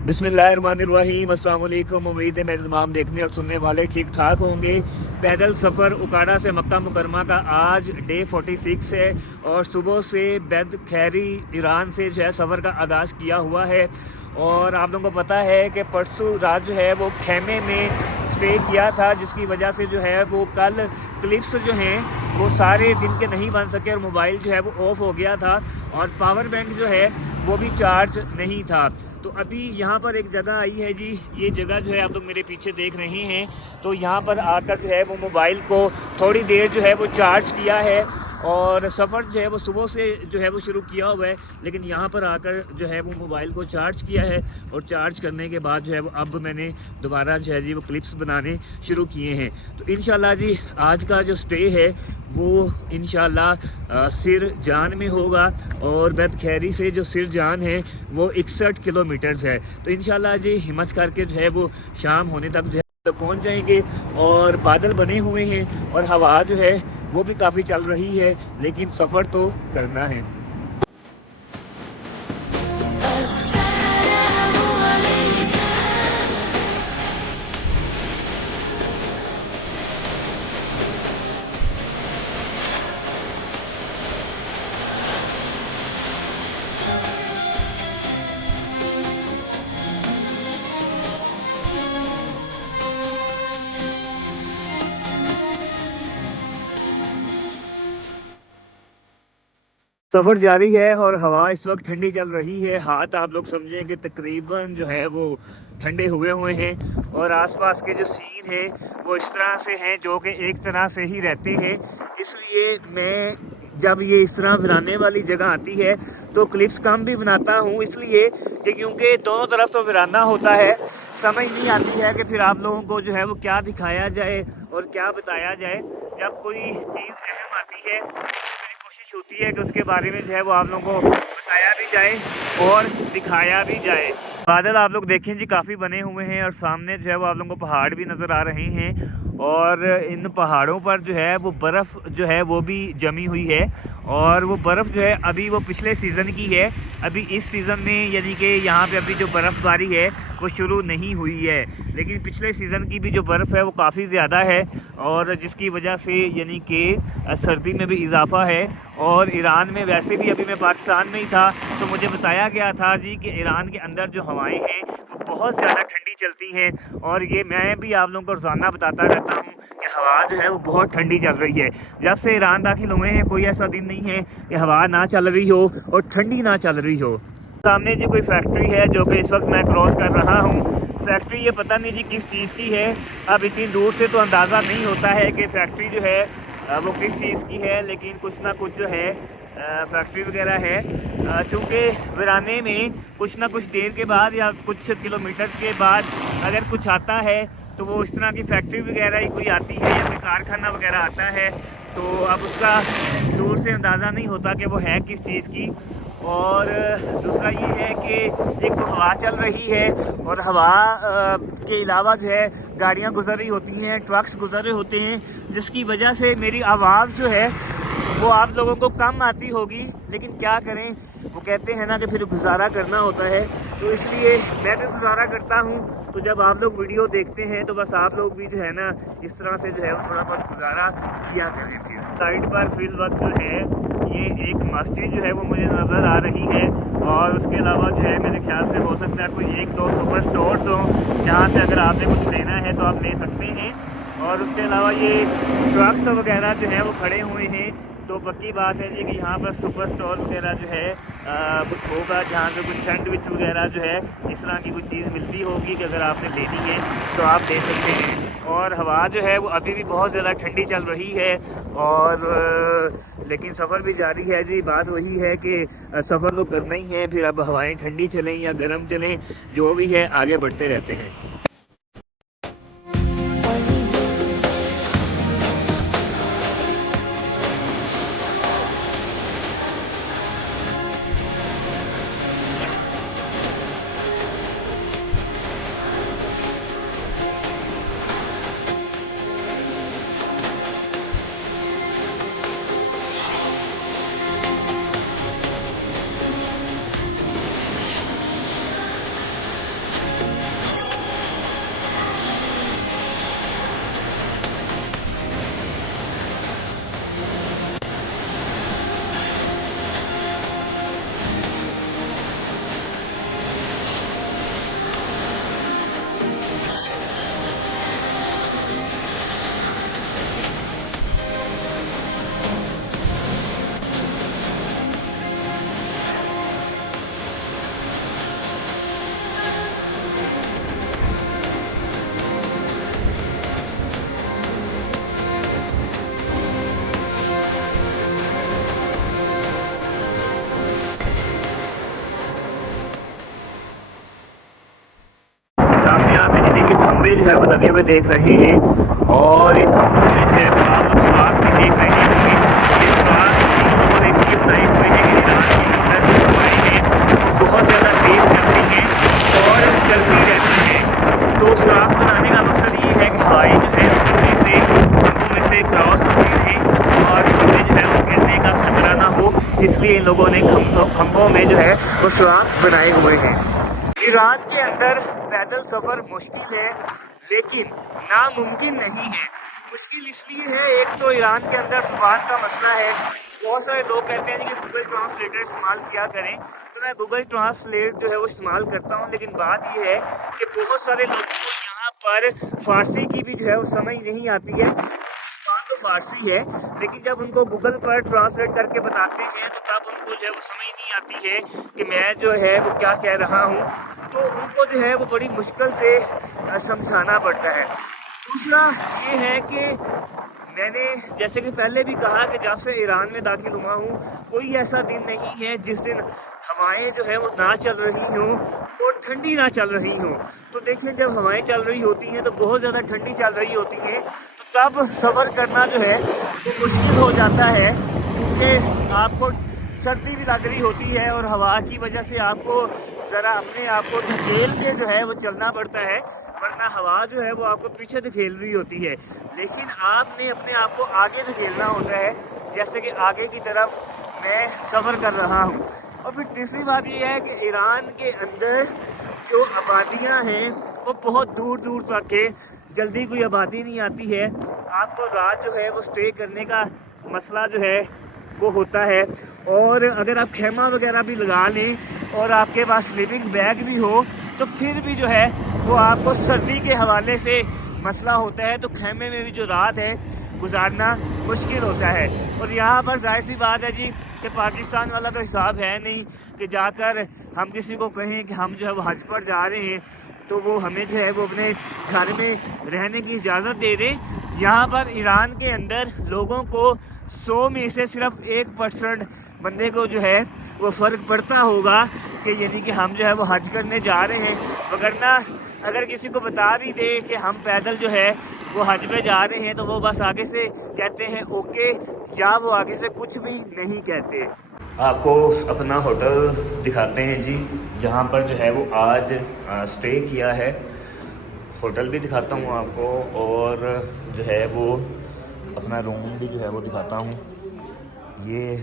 बिस्मिल्लाहिर्रहमानिर्रहीम, अस्सलाम वालेकुम। उम्मीद है मेरे तमाम देखने और सुनने वाले ठीक ठाक होंगे। पैदल सफ़र उकाड़ा से मक्का मुकरमा का आज डे 46 है और सुबह से बेद खैरी ईरान से जो है सफ़र का आगाज़ किया हुआ है। और आप लोगों को पता है कि परसों रात जो है वो खेमे में स्टे किया था, जिसकी वजह से जो है वो कल क्लिप्स जो हैं वो सारे दिन के नहीं बन सके और मोबाइल जो है वो ऑफ़ हो गया था और पावर बैंक जो है वो भी चार्ज नहीं था। तो अभी यहाँ पर एक जगह आई है जी, ये जगह जो है आप लोग मेरे पीछे देख रहे हैं। तो यहाँ पर आकर जो है वो मोबाइल को थोड़ी देर जो है वो चार्ज किया है और सफ़र जो है वो सुबह से जो है वो शुरू किया हुआ है, लेकिन यहाँ पर आकर जो है वो मोबाइल को चार्ज किया है और चार्ज करने के बाद जो है वो अब मैंने दोबारा जो है जी वो क्लिप्स बनाने शुरू किए हैं। तो इंशाल्लाह जी आज का जो स्टे है वो इंशाल्लाह सिर जान में होगा और बेद खैरी से जो सिर जान है वो 61 किलोमीटर्स है। तो इंशाल्लाह जी हिम्मत करके जो है वो शाम होने तक जो है तो पहुँच जाएंगे। और बादल बने हुए हैं और हवा जो है वो भी काफ़ी चल रही है, लेकिन सफ़र तो करना है। सफ़र जारी है और हवा इस वक्त ठंडी चल रही है। हाथ आप लोग समझें कि तकरीबन जो है वो ठंडे हुए हैं और आसपास के जो सीन है वो इस तरह से हैं जो कि एक तरह से ही रहते हैं। इसलिए मैं जब ये इस तरह वीराने वाली जगह आती है तो क्लिप्स कम भी बनाता हूँ, इसलिए कि क्योंकि दोनों तरफ तो वीराना होता है, समझ नहीं आती है कि फिर आप लोगों को जो है वो क्या दिखाया जाए और क्या बताया जाए। जब कोई चीज़ अहम आती है कोशिश होती है कि उसके बारे में जो है वो आप लोगों को बताया भी जाए और दिखाया भी जाए। बादल आप लोग देखें जी काफ़ी बने हुए हैं और सामने जो है वो आप लोगों को पहाड़ भी नज़र आ रहे हैं और इन पहाड़ों पर जो है वो बर्फ़ जो है वो भी जमी हुई है और वो बर्फ़ जो है अभी वो पिछले सीज़न की है। अभी इस सीज़न में यानी कि यहाँ पे अभी जो बर्फ़बारी है वो शुरू नहीं हुई है, लेकिन पिछले सीज़न की भी जो बर्फ़ है वो काफ़ी ज़्यादा है और जिसकी वजह से यानी कि सर्दी में भी इजाफा है। और ईरान में वैसे भी अभी मैं पाकिस्तान में ही था तो मुझे बताया गया था जी कि ईरान के अंदर जो हवाएं हैं वो बहुत ज़्यादा ठंडी चलती हैं और ये मैं भी आप लोगों को रोज़ाना बताता रहता हूँ कि हवा जो है वो बहुत ठंडी चल रही है। जब से ईरान दाखिल हुए हैं कोई ऐसा दिन नहीं है कि हवा ना चल रही हो और ठंडी ना चल रही हो। सामने जी कोई फैक्ट्री है जो कि इस वक्त मैं क्रॉस कर रहा हूँ। फैक्ट्री ये पता नहीं जी किस चीज़ की है, अब इतनी दूर से तो अंदाज़ा नहीं होता है कि फैक्ट्री जो है वो किस चीज़ की है, लेकिन कुछ ना कुछ जो है फैक्ट्री वगैरह है। चूँकि वीराने में कुछ ना कुछ देर के बाद या कुछ किलोमीटर्स के बाद अगर कुछ आता है तो वो इस तरह की फैक्ट्री वगैरह ही कोई आती है या कोई कारखाना वगैरह आता है, तो अब उसका दूर से अंदाज़ा नहीं होता कि वो है किस चीज़ की। और दूसरा ये है कि एक तो हवा चल रही है और हवा के अलावा जो है गाड़ियाँ गुजर रही होती हैं, ट्रक्स गुजर रहे होते हैं, जिसकी वजह से मेरी आवाज़ जो है वो आप लोगों को कम आती होगी, लेकिन क्या करें, वो कहते हैं ना कि फिर गुजारा करना होता है, तो इसलिए मैं भी गुजारा करता हूँ। तो जब आप लोग वीडियो देखते हैं तो बस आप लोग भी जो है ना इस तरह से जो है वो थोड़ा बहुत गुजारा किया करें। फिर साइड पर फिल वक्त जो है ये एक मस्जिद जो है वो मुझे नज़र आ रही है और उसके अलावा जो है मेरे ख्याल से हो सकता है कोई एक दो सुपर स्टोर्स हों जहाँ से अगर आपने कुछ लेना है तो आप ले सकते हैं। और उसके अलावा ये ट्रक्स वगैरह जो हैं वो खड़े हुए हैं, तो पक्की बात है जी कि यहाँ पर सुपर स्टोर वगैरह जो है कुछ होगा जहाँ से कुछ सैंडविच वगैरह जो है इस तरह की कुछ चीज़ मिलती होगी कि अगर आपने लेनी है तो आप ले सकते हैं। और हवा जो है वो अभी भी बहुत ज़्यादा ठंडी चल रही है। और लेकिन सफ़र भी जारी है जी। बात वही है कि सफ़र तो करना ही है, फिर अब हवाएं ठंडी चलें या गर्म चलें, जो भी है आगे बढ़ते रहते हैं। सामने आप बिजली के खंभे जो है वो लगे हुए देख रहे हैं, और इन खंभों में जो है आप लोग स्वाद भी देख रहे होंगे। ये स्वाद इन लोगों ने इसलिए बनाए हुए हैं कि ईरान के अंदर जो हवाएं हैं वो बहुत ज़्यादा तेज़ चलती हैं और चलती रहती हैं। तो स्वाद बनाने का मकसद ये है कि हवाएँ जो है उनमें से खंभों में से क्रॉस होती रहें और खंभे जो है वो गिरने का खतरा ना हो, इसलिए इन लोगों ने खंभों में जो है वो स्वाद बनाए हुए हैं। ईरान के अंदर पैदल सफ़र मुश्किल है, लेकिन नामुमकिन नहीं है। मुश्किल इसलिए है, एक तो ईरान के अंदर ज़ुबान का मसला है। बहुत सारे लोग कहते हैं कि गूगल ट्रांसलेटर इस्तेमाल किया करें, तो मैं गूगल ट्रांसलेट जो है वो इस्तेमाल करता हूँ, लेकिन बात यह है कि बहुत सारे लोगों को यहाँ पर फ़ारसी की भी जो है वो समझ नहीं आती है। ज़ुबान तो फ़ारसी है, लेकिन जब उनको गूगल पर ट्रांसलेट करके बताते हैं तो तब उनको जो है वो समझ नहीं आती है कि मैं जो है वो क्या कह रहा हूँ। तो उनको जो है वो बड़ी मुश्किल से समझाना पड़ता है। दूसरा ये है कि मैंने जैसे कि पहले भी कहा कि जब से ईरान में दाखिल हुआ हूँ, कोई ऐसा दिन नहीं है जिस दिन हवाएं जो है वो ना चल रही हों और ठंडी ना चल रही हों। तो देखिए, जब हवाएं चल रही होती हैं तो बहुत ज़्यादा ठंडी चल रही होती है, तो तब सफ़र करना जो है वो मुश्किल हो जाता है, क्योंकि आपको सर्दी भी लग रही होती है और हवा की वजह से आपको ज़रा अपने आप को धकेल के जो है वो चलना पड़ता है, वरना हवा जो है वो आपको पीछे धकेल रही होती है। लेकिन आपने अपने आप को आगे धकेलना होता है, जैसे कि आगे की तरफ मैं सफ़र कर रहा हूँ। और फिर तीसरी बात ये है कि ईरान के अंदर जो आबादियाँ हैं वो बहुत दूर दूर तक है, जल्दी कोई आबादी नहीं आती है। आपको रात जो है वो स्टे करने का मसला जो है वो होता है, और अगर आप खेमा वगैरह भी लगा लें और आपके पास स्लीपिंग बैग भी हो, तो फिर भी जो है वो आपको सर्दी के हवाले से मसला होता है। तो खेमे में भी जो रात है गुजारना मुश्किल होता है। और यहाँ पर जाहिर सी बात है जी कि पाकिस्तान वाला तो हिसाब है नहीं कि जाकर हम किसी को कहें कि हम जो है वो हज पर जा रहे हैं तो वो हमें जो है वो अपने घर में रहने की इजाज़त दे दें। यहाँ पर ईरान के अंदर लोगों को 100 में से सिर्फ 1% बंदे को जो है वो फ़र्क पड़ता होगा कि यानी कि हम जो है वो हज करने जा रहे हैं। वगरना अगर किसी को बता भी दे कि हम पैदल जो है वो हज पे जा रहे हैं, तो वो बस आगे से कहते हैं ओके, या वो आगे से कुछ भी नहीं कहते। आपको अपना होटल दिखाते हैं जी, जहाँ पर जो है वो आज स्टे किया है। होटल भी दिखाता हूँ आपको, और जो है वो अपना रूम भी जो है वो दिखाता हूँ। ये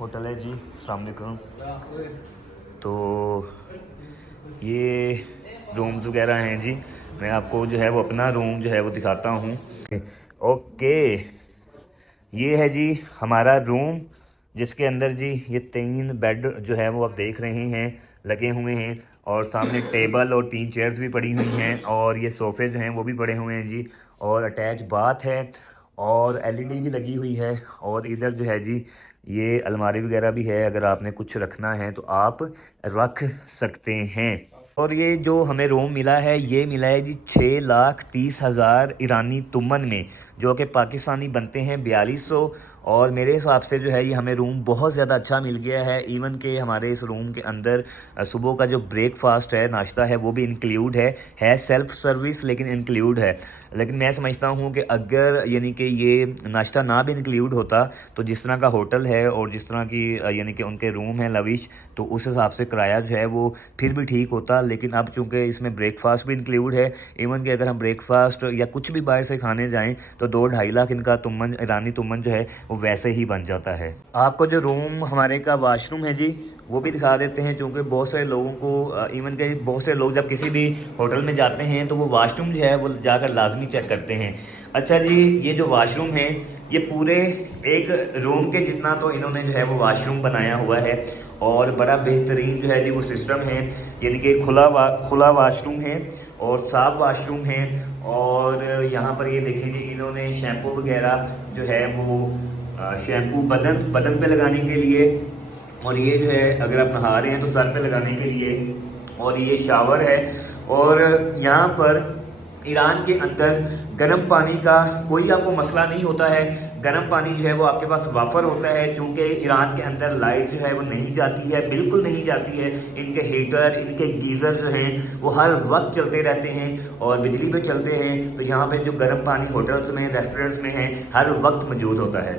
होटल है जी, अस्सलाम वालेकुम। तो ये रूम्स वगैरह हैं जी। मैं आपको जो है वो अपना रूम जो है वो दिखाता हूँ। ओके, ये है जी हमारा रूम, जिसके अंदर जी ये 3 बेड जो है वो आप देख रहे हैं लगे हुए हैं, और सामने टेबल और 3 चेयर्स भी पड़ी हुई हैं, और ये सोफ़े जो हैं वो भी पड़े हुए हैं जी, और अटैच बाथ है, और एलईडी भी लगी हुई है। और इधर जो है जी ये अलमारी वगैरह भी है, अगर आपने कुछ रखना है तो आप रख सकते हैं। और ये जो हमें रूम मिला है, ये मिला है जी 6,30,000 ईरानी तुमन में, जो कि पाकिस्तानी बनते हैं 4200। और मेरे हिसाब से जो है ये हमें रूम बहुत ज़्यादा अच्छा मिल गया है। इवन के हमारे इस रूम के अंदर सुबह का जो ब्रेकफास्ट है, नाश्ता है, वो भी इंक्लूड है सेल्फ सर्विस लेकिन इंक्लूड है। लेकिन मैं समझता हूँ कि अगर यानी कि ये नाश्ता ना भी इंक्लूड होता तो जिस तरह का होटल है और जिस तरह की यानी कि उनके रूम है लविश, तो उस हिसाब से किराया जो है वो फिर भी ठीक होता। लेकिन अब चूँकि इसमें ब्रेकफास्ट भी इंक्लूड है, इवन कि अगर हम ब्रेकफास्ट या कुछ भी बाहर से खाने जाएं तो 2-2.5 लाख इनका तुमन, ईरानी तुमन जो है वो वैसे ही बन जाता है। आपको जो रूम हमारे का वाशरूम है जी, वो भी दिखा देते हैं, क्योंकि बहुत सारे लोगों को इवन के बहुत से लोग जब किसी भी होटल में जाते हैं तो वो वाशरूम जो है वो जाकर लाजमी चेक करते हैं। अच्छा जी, ये जो वाशरूम है ये पूरे एक रूम के जितना तो इन्होंने जो है वो वाशरूम बनाया हुआ है, और बड़ा बेहतरीन जो है जी वो सिस्टम है। यानी कि खुला वाशरूम है और साफ वाशरूम है। और यहाँ पर ये देखें कि इन्होंने शैम्पू वगैरह जो है वो शैम्पू बदन पे लगाने के लिए, और ये जो है अगर आप नहा रहे हैं तो सर पे लगाने के लिए, और ये शावर है। और यहाँ पर ईरान के अंदर गर्म पानी का कोई आपको मसला नहीं होता है। गर्म पानी जो है वो आपके पास वाफर होता है, चूँकि ईरान के अंदर लाइट जो है वो नहीं जाती है, बिल्कुल नहीं जाती है। इनके हीटर, इनके गीज़र जो हैं वो हर वक्त चलते रहते हैं और बिजली पे चलते हैं। तो यहाँ पे जो गर्म पानी होटल्स में, रेस्टोरेंट्स में है, हर वक्त मौजूद होता है।